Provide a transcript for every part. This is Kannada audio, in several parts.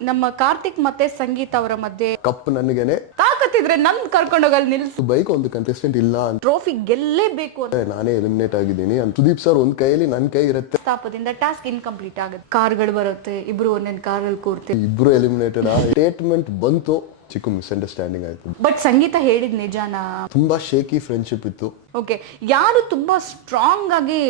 ನಮ್ಮ ಕಾರ್ತಿಕ್ ಮತ್ತೆ ಸಂಗೀತ ಅವರ ಮಧ್ಯೆ ಕಪ್ ನನಗೇನೆ. ತಾಕತ್ತಿದ್ರೆ ನನ್ ಕರ್ಕೊಂಡೋಗಲ್ ನಿಲ್ಸು. ಬೈಕ್ ಒಂದು ಕಂಟೆಸ್ಟೆಂಟ್ ಇಲ್ಲ ಅಂತ. ಟ್ರೋಫಿ ಗೆಲ್ಲೇಬೇಕು ಅಂತ. ನಾನೇ ಎಲಿಮಿನೇಟ್ ಆಗಿದ್ದೀನಿ ಅಂತ. ಸುದೀಪ್ ಸರ್ ಒಂದ್ ಕೈಯಲ್ಲಿ ನನ್ ಕೈ ಇರುತ್ತೆ. ತಾಪದಿಂದ ಟಾಸ್ಕ್ ಇನ್ಕಂಪ್ಲೀಟ್ ಆಗುತ್ತೆ. ಕಾರ್ಗಳು ಬರುತ್ತೆ. ಇಬ್ರು ಒಂದೊಂದು ಕಾರಲ್ಲಿ ಕೂರ್ತೀವಿ ಇಬ್ರು ಎಲಿಮಿನೇಟೆಡ್ ಸ್ಟೇಟ್ಮೆಂಟ್ ಬಂತು. ಚಿಕ್ಕ ಮಿಸ್ಅಂಡರ್ಸ್ಟ್ಯಾಂಡಿಂಗ್ ಆಯ್ತು. ಬಟ್ ಸಂಗೀತ ಹೇಳಿದ್ ನಿಜಾನ? ತುಂಬಾ ಶೇಕಿ ಫ್ರೆಂಡ್ಶಿಪ್ ಇತ್ತು. ಓಕೆ ಯಾರು ತುಂಬಾ ಸ್ಟ್ರಾಂಗ್ ಆಗಿ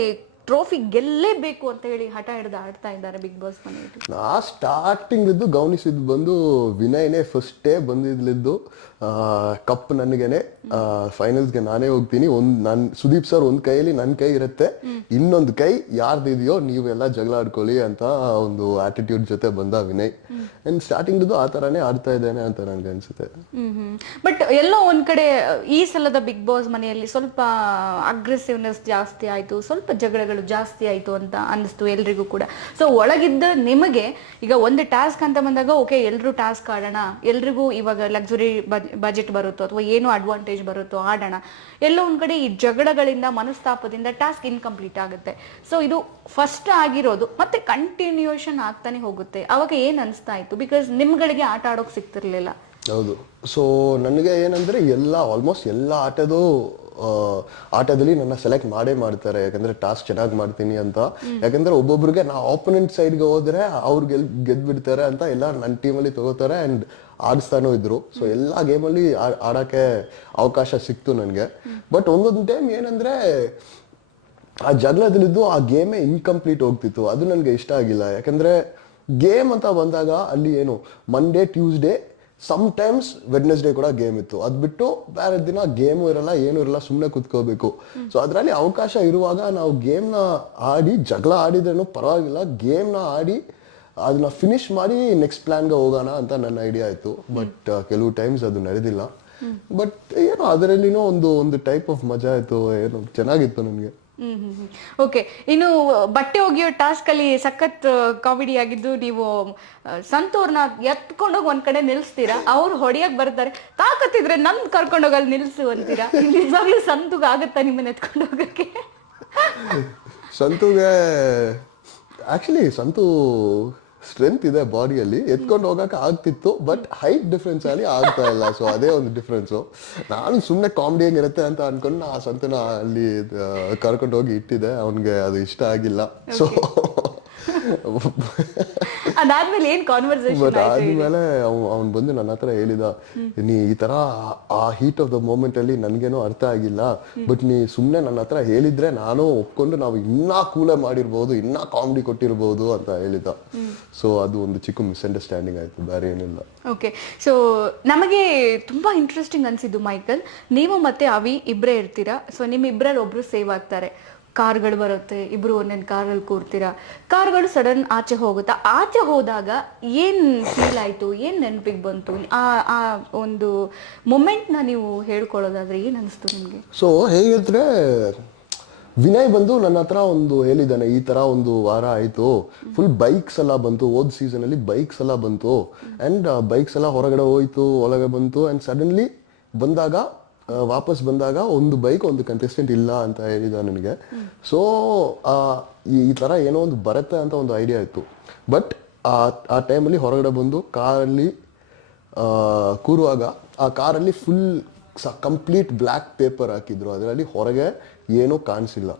ಟ್ರೋಫಿ ಗೆಲ್ಲೇಬೇಕು ಅಂತ ಹೇಳಿ ಹಠ ಹಿಡಿದು ಆಡ್ತಾ ಇದ್ದಾರೆ ಬಿಗ್ ಬಾಸ್ ಮನೆಯಲ್ಲಿ ನಾ ಸ್ಟಾರ್ಟಿಂಗ್ ಇದ್ದು ಗೌನಿಸಿದ್ದು ಬಂದು ವಿನಯ್ನೇ ಫಸ್ಟೇ ಬಂದಿದ್ಲಿದ್ದು ಕಪ್ ನನಗೇನೆ ಫೈನಲ್ಸ್ಗೆ ನಾನೇ ಹೋಗ್ತೀನಿ. ಒಂದ್ ನನ್ ಸುದೀಪ್ ಸರ್ ಒಂದ್ ಕೈಯಲ್ಲಿ ನನ್ನ ಕೈ ಇರುತ್ತೆ. ಇನ್ನೊಂದು ಕೈ ಯಾರ್ದಿದೆಯೋ ನೀವೆಲ್ಲ ಜಗಳ ಆಡ್ಕೊಳ್ಳಿ ಅಂತ ಒಂದು ಆಟಿಟ್ಯೂಡ್ ಜೊತೆ ಬಂದ ವಿನಯ್. ಅಂಡ್ ಸ್ಟಾರ್ಟಿಂಗ್ ಇದ್ದು ಆ ತರಾನೇ ಆಡ್ತಾ ಇದ್ದೇನೆ ಅಂತ ನನ್ಗೆ ಅನ್ಸುತ್ತೆ. ಬಟ್ ಎಲ್ಲೋ ಒಂದ್ ಕಡೆ ಈ ಸಲದ ಬಿಗ್ ಬಾಸ್ ಮನೆಯಲ್ಲಿ ಸ್ವಲ್ಪ ಅಗ್ರೆಸಿವ್ನೆಸ್ ಜಾಸ್ತಿ ಆಯ್ತು. ಸ್ವಲ್ಪ ಜಗಳಗಳು ಜಾಸ್ತಿ ಆಯ್ತು ಅಂತ ಅನ್ನಿಸ್ತು ಎಲ್ರಿಗೂ ಕೂಡ. ಸೊ ಒಳಗಿದ್ದ ನಿಮಗೆ ಈಗ ಒಂದು ಟಾಸ್ಕ್ ಅಂತ ಬಂದಾಗ ಓಕೆ ಎಲ್ಲರೂ ಟಾಸ್ಕ್ ಆಡೋಣ, ಎಲ್ರಿಗೂ ಇವಾಗ ಲಕ್ಸುರಿ ಬಜೆಟ್ ಬರುತ್ತೋ ಅಥವಾ ಏನು ಅಡ್ವಾಂಟೇಜ್ ಬರುತ್ತೋ ಆಡೋಣ. ಎಲ್ಲೋ ಒಂದ್ ಕಡೆ ಈ ಜಗಳಗಳಿಂದ, ಮನಸ್ತಾಪದಿಂದ ಟಾಸ್ಕ್ ಇನ್ಕಂಪ್ಲೀಟ್ ಆಗುತ್ತೆ. ಸೊ ಇದು ಫಸ್ಟ್ ಆಗಿರೋದು, ಮತ್ತೆ ಕಂಟಿನ್ಯೂಷನ್ ಆಗ್ತಾನೆ ಹೋಗುತ್ತೆ. ಅವಾಗ ಏನ್ ಅನಿಸ್ತಾ ಇತ್ತು? ಬಿಕಾಸ್ ನಿಮ್ಗಳಿಗೆ ಆಟ ಆಡೋಕ್ ಸಿಗ್ತಿರ್ಲಿಲ್ಲ. ಹೌದು. ಸೊ ನನಗೆ ಏನಂದ್ರೆ, ಎಲ್ಲ ಆಲ್ಮೋಸ್ಟ್ ಎಲ್ಲ ಆಟದು ಆಟದಲ್ಲಿ ನನ್ನ ಸೆಲೆಕ್ಟ್ ಮಾಡೇ ಮಾಡ್ತಾರೆ. ಯಾಕಂದ್ರೆ ಟಾಸ್ಕ್ ಚೆನ್ನಾಗಿ ಮಾಡ್ತೀನಿ ಅಂತ. ಯಾಕಂದ್ರೆ ಒಬ್ಬೊಬ್ರಿಗೆ ನಾ ಆಪೋನೆಂಟ್ ಸೈಡ್ಗೆ ಹೋದ್ರೆ ಅವ್ರು ಗೆಲ್ ಗೆದ್ಬಿಡ್ತಾರೆ ಅಂತ ಎಲ್ಲ ನನ್ನ ಟೀಮಲ್ಲಿ ತಗೋತಾರೆ ಅಂಡ್ ಆಡಿಸ್ತಾನೂ ಇದ್ರು. ಸೊ ಎಲ್ಲಾ ಗೇಮಲ್ಲಿ ಆಡಕ್ಕೆ ಅವಕಾಶ ಸಿಕ್ತು ನನಗೆ. ಬಟ್ ಒಂದೊಂದು ಟೈಮ್ ಏನಂದ್ರೆ ಆ ಜಗಳದಲ್ಲಿದ್ದು ಆ ಗೇಮೇ ಇನ್ಕಂಪ್ಲೀಟ್ ಹೋಗ್ತಿತ್ತು. ಅದು ನನಗೆ ಇಷ್ಟ ಆಗಿಲ್ಲ. ಯಾಕಂದ್ರೆ ಗೇಮ್ ಅಂತ ಬಂದಾಗ ಅಲ್ಲಿ ಏನು ಮಂಡೇ ಟ್ಯೂಸ್ಡೇ ಟೈಮ್ಸ್ ವೆಡ್ನೆಸ್ಡೇ ಕೂಡ ಗೇಮ್ ಇತ್ತು. ಅದ್ ಬಿಟ್ಟು ಬೇರೆ ದಿನ ಗೇಮು ಇರಲ್ಲ ಏನು ಇರಲ್ಲ ಸುಮ್ಮನೆ ಕುತ್ಕೋಬೇಕು. ಸೊ ಅದರಲ್ಲಿ ಅವಕಾಶ ಇರುವಾಗ ನಾವು ಗೇಮ್ನ ಆಡಿ ಜಗಳ ಆಡಿದ್ರೂ ಪರವಾಗಿಲ್ಲ. ಗೇಮ್ನ ಆಡಿ ಅದನ್ನ ಫಿನಿಶ್ ಮಾಡಿ ನೆಕ್ಸ್ಟ್ ಪ್ಲಾನ್ಗೆ ಹೋಗೋಣ ಅಂತ ನನ್ನ ಐಡಿಯಾ ಆಯ್ತು. ಬಟ್ ಕೆಲವು ಟೈಮ್ಸ್ ಅದು ನಡೆದಿಲ್ಲ. ಬಟ್ ಏನೋ ಅದರಲ್ಲಿನೂ ಒಂದು ಒಂದು ಟೈಪ್ ಆಫ್ ಮಜಾ ಇತ್ತು ಏನು ಚೆನ್ನಾಗಿತ್ತು ನನಗೆ. ಹ್ಮ್ ಹ್ಮ್ ಓಕೆ ಇನ್ನು, ಬಟ್ಟೆ ಒಗೆಯೋ ಟಾಸ್ಕ್ ಅಲ್ಲಿ ಸಖತ್ ಕಾಮಿಡಿ ಆಗಿದ್ದು ನೀವು ಸಂತೋರ್ನ ಎತ್ಕೊಂಡೋಗಿ ಒಂದ್ ಕಡೆ ನಿಲ್ಸ್ತೀರಾ? ಅವ್ರು ಹೊಡಿಯಕ್ ಬರ್ತಾರೆ. ತಾಕತ್ತಿದ್ರೆ ನನ್ ಕರ್ಕೊಂಡೋಗಲ್ಲಿ ನಿಲ್ಸು ಅಂತೀರಾ? ನಿಜವಾಗ್ಲೂ ಸಂತೂಗ ಆಗುತ್ತಾ ನಿಮ್ಮನ್ನ ಎತ್ಕೊಂಡು ಹೋಗಕ್ಕೆ ಸಂತುಗೆ ಆಕ್ಚುಲಿ ಸಂತು ಸ್ಟ್ರೆಂತ್ ಇದೆ ಬಾಡಿಯಲ್ಲಿ ಎತ್ಕೊಂಡು ಹೋಗಕ್ಕೆ ಆಗ್ತಿತ್ತು ಬಟ್ ಹೈಟ್ ಡಿಫ್ರೆನ್ಸ್ ಅಲ್ಲಿ ಆಗ್ತಾ ಇಲ್ಲ. ಸೊ ಅದೇ ಒಂದು ಡಿಫ್ರೆನ್ಸು ನಾನು ಸುಮ್ಮನೆ ಕಾಮಿಡಿ ಇರುತ್ತೆ ಅಂತ ಅನ್ಕೊಂಡು ಆ ಸಂತನ ಅಲ್ಲಿ ಕರ್ಕೊಂಡು ಹೋಗಿ ಇಟ್ಟಿದ್ದೆ. ಅವನಿಗೆ ಅದು ಇಷ್ಟ ಆಗಿಲ್ಲ. ಸೊ ಅದಾದ್ಮೇಲೆ ಏನ್ ಕಾನ್ವರ್ಸೇಷನ್ ಆದ್ಮೇಲೆ ಅವ್ನು ಬಂದು ನನ್ನ ಹತ್ರ ಹೇಳಿದ ನೀ ಈ ತರ ಆ ಹೀಟ್ ಆಫ್ ದ ಮೂಮೆಂಟ್ ಅಲ್ಲಿ ನನ್ಗೇನೋ ಅರ್ಥ ಆಗಿಲ್ಲ ಬಟ್ ನೀ ಸುಮ್ನೆ ನನ್ನ ಹತ್ರ ಹೇಳಿದ್ರೆ ನಾನು ಒಪ್ಕೊಂಡು ನಾವು ಇನ್ನೂ ಕೂಲೇ ಮಾಡಿರ್ಬೋದು ಇನ್ನೂ ಕಾಮಿಡಿ ಕೊಟ್ಟಿರ್ಬೋದು ಅಂತ ಹೇಳಿದ. ಸೊ ಅದು ಒಂದು ಚಿಕ್ಕ ಮಿಸ್ಅಂಡರ್ಸ್ಟ್ಯಾಂಡಿಂಗ್ ಆಯ್ತು ಬೇರೆ ಏನಿಲ್ಲ. ಓಕೆ ಸೊ ನಮಗೆ ತುಂಬಾ ಇಂಟ್ರೆಸ್ಟಿಂಗ್ ಅನ್ಸಿದ್ದು ಮೈಕಲ್ ನೀವು ಮತ್ತೆ ಅವಿ ಇಬ್ಬರೇ ಇರ್ತೀರಾ? ಸೊ ನಿಮ್ ಇಬ್ಬರಲ್ಲಿ ಒಬ್ರು ಸೇವ್ ಆಗ್ತಾರೆ. ಕಾರ್ಗಳು ಬರುತ್ತೆ, ಇಬ್ರು ಒಂದೊಂದು ಕಾರಲ್ಲಿ ಕೂರ್ತೀರಾ. ಕಾರ್ಗಳು ಸಡನ್ ಆಚೆ ಹೋಗುತ್ತಾ? ಆಚೆ ಹೋದಾಗ ಏನ್ ಫೀಲ್ ಆಯ್ತು? ಏನ್ ನೆನಪಿಗೆ ಬಂತು? ಆ ಆ ಒಂದು ಮೊಮೆಂಟ್ನ ನೀವು ಹೇಳ್ಕೊಳ್ಳೋದಾದ್ರೆ ಏನ್ ಅನಿಸ್ತು ನಿಮ್ಗೆ? ಸೊ ಹೇಗಿದ್ರೆ ವಿನಯ್ ಬಂದು ನನ್ನ ಹತ್ರ ಒಂದು ಹೇಳಿದ್ದಾನೆ, ಈ ತರ ಒಂದು ವಾರ ಆಯ್ತು. ಫುಲ್ ಬೈಕ್ಸ್ ಎಲ್ಲ ಬಂತು. ಓದ್ ಸೀಸನ್ ಅಲ್ಲಿ ಬೈಕ್ಸ್ ಎಲ್ಲ ಬಂತು. ಅಂಡ್ ಬೈಕ್ಸ್ ಎಲ್ಲ ಹೊರಗಡೆ ಹೋಯ್ತು, ಒಳಗೆ ಬಂತು. ಅಂಡ್ ಸಡನ್ಲಿ ಬಂದಾಗ ವಾಪಸ್ ಬಂದಾಗ ಒಂದು ಬೈಕ್ ಒಂದು ಕಂಟೆಸ್ಟೆಂಟ್ ಇಲ್ಲ ಅಂತ ಹೇಳಿದ ನನಗೆ. ಸೊ ಈ ತರ ಏನೋ ಒಂದು ಬರುತ್ತೆ ಅಂತ ಒಂದು ಐಡಿಯಾ ಇತ್ತು. ಬಟ್ ಆ ಟೈಮಲ್ಲಿ ಹೊರಗಡೆ ಬಂದು ಕಾರಲ್ಲಿ ಆ, ಕೂರುವಾಗ ಆ ಕಾರಲ್ಲಿ ಫುಲ್ ಕಂಪ್ಲೀಟ್ ಬ್ಲ್ಯಾಕ್ ಪೇಪರ್ ಹಾಕಿದ್ರು. ಅದರಲ್ಲಿ ಹೊರಗೆ ಏನೂ ಕಾಣಿಸಿಲ್ಲ.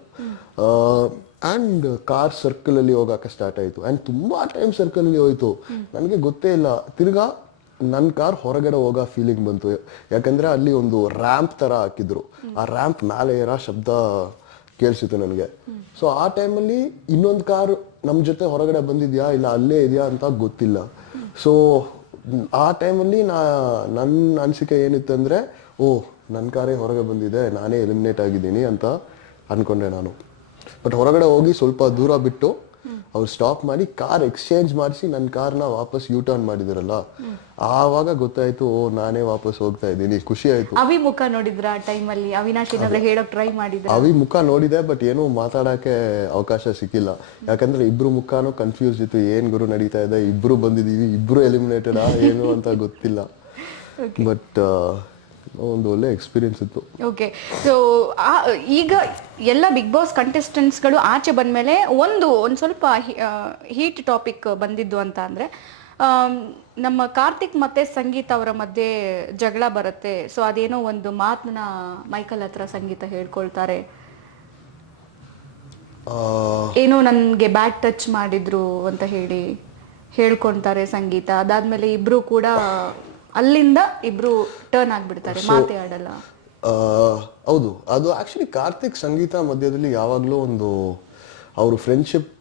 ಆ್ಯಂಡ್ ಕಾರ್ ಸರ್ಕಲ್ ಅಲ್ಲಿ ಹೋಗಕ್ಕೆ ಸ್ಟಾರ್ಟ್ ಆಯಿತು. ಆ್ಯಂಡ್ ತುಂಬಾ ಟೈಮ್ ಸರ್ಕಲ್ ಅಲ್ಲಿ ಹೋಯ್ತು. ನನಗೆ ಗೊತ್ತೇ ಇಲ್ಲ. ತಿರ್ಗಾ ನನ್ನ ಕಾರ್ ಹೊರಗಡೆ ಹೋಗೋ ಫೀಲಿಂಗ್ ಬಂತು. ಯಾಕಂದ್ರೆ ಅಲ್ಲಿ ಒಂದು ರ್ಯಾಂಪ್ ತರ ಹಾಕಿದ್ರು. ಆ ರ್ಯಾಂಪ್ ಮೇಲೆ ಇರೋ ಶಬ್ದ ಕೇಳಿಸಿತು ನನಗೆ. ಸೊ ಆ ಟೈಮಲ್ಲಿ ಇನ್ನೊಂದು ಕಾರ್ ನಮ್ಮ ಜೊತೆ ಹೊರಗಡೆ ಬಂದಿದ್ಯಾ ಇಲ್ಲ ಅಲ್ಲೇ ಇದೆಯಾ ಅಂತ ಗೊತ್ತಿಲ್ಲ. ಸೊ ಆ ಟೈಮಲ್ಲಿ ನಾ ನನ್ನ ಅನಿಸಿಕೆ ಏನಿತ್ತು ಅಂದರೆ, ಓ ನನ್ನ ಕಾರೇ ಹೊರಗೆ ಬಂದಿದೆ, ನಾನೇ ಎಲಿಮಿನೇಟ್ ಆಗಿದ್ದೀನಿ ಅಂತ ಅನ್ಕೊಂಡೆ ನಾನು. ಬಟ್ ಹೊರಗಡೆ ಹೋಗಿ ಸ್ವಲ್ಪ ದೂರ ಬಿಟ್ಟು ಅವ್ರು ಸ್ಟಾಪ್ ಮಾಡಿ ಕಾರ್ ಎಕ್ಸ್ಚೇಂಜ್ ಮಾಡಿಸಿ ನನ್ನ ಕಾರ್ನ ವಾಪಸ್ ಯೂ ಟರ್ನ್ ಮಾಡಿದಿರಲ್ಲ ಆವಾಗ ಗೊತ್ತಾಯ್ತು ಓ ನಾನೇ ವಾಪಸ್ ಹೋಗ್ತಾ ಇದ್ದೀನಿ ಖುಷಿ ಆಯ್ತು. ಅವಿ ಮುಖ ನೋಡಿದ್ರ ಆ ಟೈಮಲ್ಲಿ ಅವಿನಾಶ್ ಏನಾದ್ರೆ ಹೇಳೋಕ್ ಟ್ರೈ ಮಾಡಿದ್ರೆ? ಅವಿ ಮುಖ ನೋಡಿದೆ ಬಟ್ ಏನೂ ಮಾತಾಡಕ್ಕೆ ಅವಕಾಶ ಸಿಕ್ಕಿಲ್ಲ. ಯಾಕಂದ್ರೆ ಇಬ್ರು ಮುಖಾನು ಕನ್ಫ್ಯೂಸ್ ಇತ್ತು ಏನ್ ಗುರು ನಡೀತಾ ಇದೆ ಇಬ್ರು ಬಂದಿದೀವಿ ಇಬ್ರು ಎಲಿಮಿನೇಟೆಡ್ ಏನು ಅಂತ ಗೊತ್ತಿಲ್ಲ. ಬಟ್ ಒಂದು ಒಳ್ಳೆ ಎಕ್ಸ್ಪೀರಿಯನ್ಸ್ ಇತ್ತು. ಓಕೆ ಸೊ ಈಗ ಎಲ್ಲ ಬಿಗ್ ಬಾಸ್ ಕಂಟೆಸ್ಟೆಂಟ್ಸ್ಗಳು ಆಚೆ ಬಂದ್ಮೇಲೆ ಒಂದು ಒಂದು ಸ್ವಲ್ಪ ಹೀಟ್ ಟಾಪಿಕ್ ಬಂದಿದ್ದು ಅಂತ ಅಂದರೆ ನಮ್ಮ ಕಾರ್ತಿಕ್ ಮತ್ತೆ ಸಂಗೀತ ಅವರ ಮಧ್ಯೆ ಜಗಳ ಬರುತ್ತೆ. ಸೊ ಅದೇನೋ ಒಂದು ಮಾತನ್ನ ಮೈಕಲ್ ಹತ್ರ ಸಂಗೀತ ಹೇಳ್ಕೊಳ್ತಾರೆ. ಏನೋ ನನಗೆ ಬ್ಯಾಡ್ ಟಚ್ ಮಾಡಿದ್ರು ಅಂತ ಹೇಳಿ ಹೇಳ್ಕೊಂತಾರೆ ಸಂಗೀತ. ಅದಾದ್ಮೇಲೆ ಇಬ್ರು ಕೂಡ ಅಲ್ಲಿಂದ ಇಬ್ರು ಟರ್ನ್ ಆಗ್ಬಿಡ್ತಾರೆ ಮಾತೇ ಆಡಲ್ಲ. ಹೌದು. ಅದು ಆಕ್ಚುಲಿ ಕಾರ್ತಿಕ್ ಸಂಗೀತ ಮಧ್ಯದಲ್ಲಿ ಯಾವಾಗಲೂ ಒಂದು ಅವ್ರ ಫ್ರೆಂಡ್ಶಿಪ್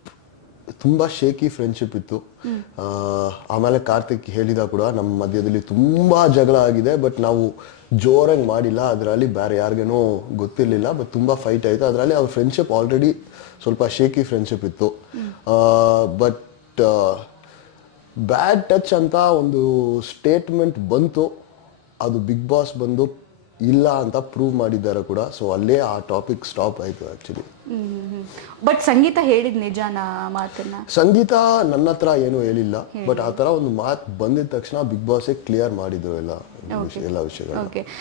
ತುಂಬಾ ಶೇಕಿ ಫ್ರೆಂಡ್ಶಿಪ್ ಇತ್ತು. ಆಮೇಲೆ ಕಾರ್ತಿಕ್ ಹೇಳಿದ ಕೂಡ ನಮ್ಮ ಮಧ್ಯದಲ್ಲಿ ತುಂಬಾ ಜಗಳ ಆಗಿದೆ ಬಟ್ ನಾವು ಜೋರಾಗಿ ಮಾಡಿಲ್ಲ. ಅದರಲ್ಲಿ ಬೇರೆ ಯಾರಿಗೇನೋ ಗೊತ್ತಿರಲಿಲ್ಲ ಬಟ್ ತುಂಬಾ ಫೈಟ್ ಆಯ್ತು. ಅದರಲ್ಲಿ ಅವ್ರ ಫ್ರೆಂಡ್ಶಿಪ್ ಆಲ್ರೆಡಿ ಸ್ವಲ್ಪ ಶೇಕಿ ಫ್ರೆಂಡ್ಶಿಪ್ ಇತ್ತು. ಬಟ್ ಬ್ಯಾಡ್ ಟಚ್ ಅಂತ ಒಂದು ಸ್ಟೇಟ್ಮೆಂಟ್ ಬಂತು. ಅದು ಬಿಗ್ ಬಾಸ್ ಬಂದು ಇಲ್ಲ ಅಂತ ಪ್ರೂವ್ ಮಾಡಿದ್ದಾರೆ ಕೂಡ. ಸೊ ಅಲ್ಲೇ ಆ ಟಾಪಿಕ್ ಸ್ಟಾಪ್ ಆಯ್ತು ಆ್ಯಕ್ಚುಲಿ ಬಟ್ ಸಂಗೀತ ಹೇಳಿದ ನಿಜಾನ ಮಾತನ್ನ? ಸಂಗೀತ ನನ್ನ ಹತ್ರ ಏನು ಹೇಳಿಲ್ಲ. ಬಟ್ ಆ ತರ ಒಂದು ಮಾತು ಬಂದಿದ ತಕ್ಷಣ ಬಿಗ್ ಬಾಸ್ ಕ್ಲಿಯರ್ ಮಾಡಿದ್ರು ಎಲ್ಲ ಎಲ್ಲ ವಿಷಯಗಳು